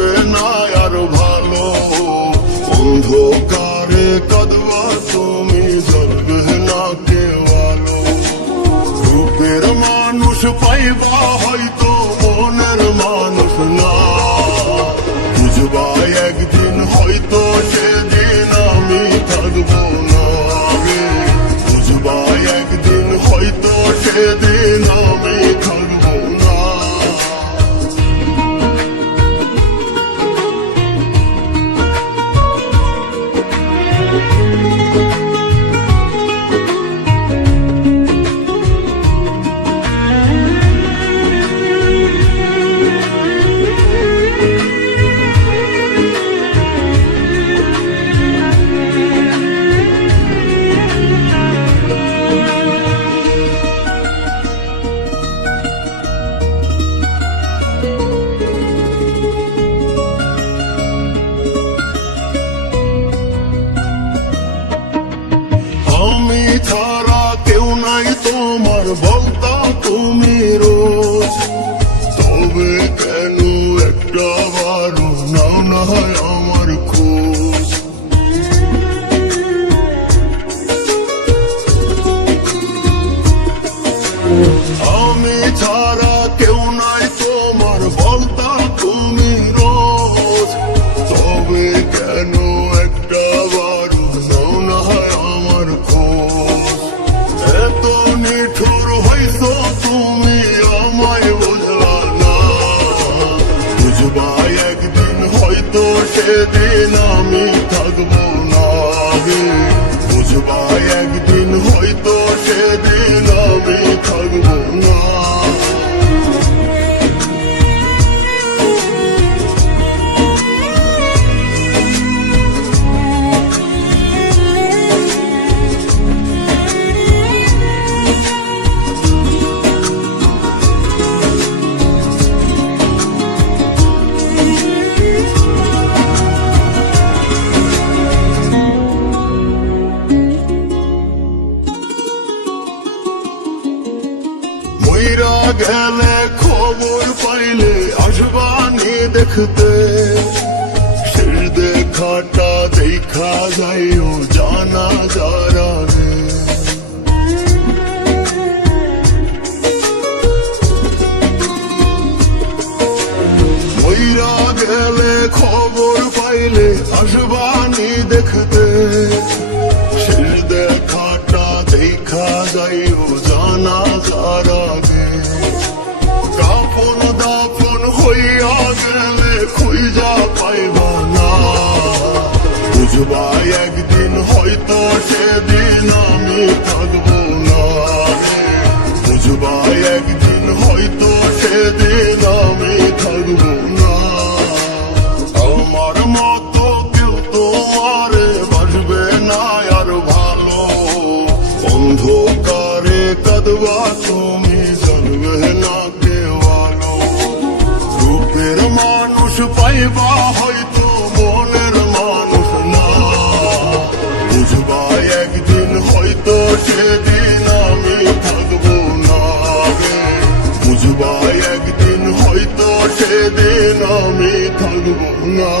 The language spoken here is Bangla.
বাসবে না আর ভালো। অন্ধকারে কাঁদবা তুমি, জ্বলবে না কেউ আলো। রূপের মানুষ পাইবা হয়তো, মনের মানুষ না। বুঝবা একদিন হয়তো, সেদিন আমি থাকবো না রে। বুঝবা একদিন হয়তো, সেদিন আমি থাকবো না। আমি ছাড়া কেউ নাই তোমার, বলতা তুমি রোজ। তবে কেন একটা বারো নাও না হয় আমার খোঁজ। আমি ছাড়া কেউ নাই তোমার, বলতা তুমি রোজ। তবে কেন একটা বারো নাও না হয় আমার খোঁজ। এত নিঠুর হইছো তুমি, আমায় বুঝলা না। বুঝবা একদিন হয়তো, সেদিন আমি থাকবো না রে। বুঝবা একদিন হয়তো, সেদিন আমি থাকবো না। মইরা গেলে খবর পাইলে, আসবানি দেখতে। শেষ দেখাটা দেখা যাইও জানা যারা রে। মইরা গেলে খবর পাইলে, আসবানি দেখতে। শেষ দেখাটা দেখা যাইও জানা যারা রে। কাপন দাপন হইয়া গেলে খুঁজা পাইবা না। বুঝবা একদিন হয়তো, সেদিন আমি থাকবো না রে। বুঝবা একদিন হয়তো, সেদিন আমি থাকবো না। আমার মতো কেউ তোমারে বাসবে না আর ভালো। অন্ধকারে কাঁদবা তুমি, জ্বলবে না কেউ আলো। রূপের মানুষ পাইবা হয়তো, মনের মানুষ না। বুঝবা একদিন হয়তো, সেদিন আমি থাকবো না রে। বুঝবা একদিন হয়তো, সেদিন আমি থাকবো না।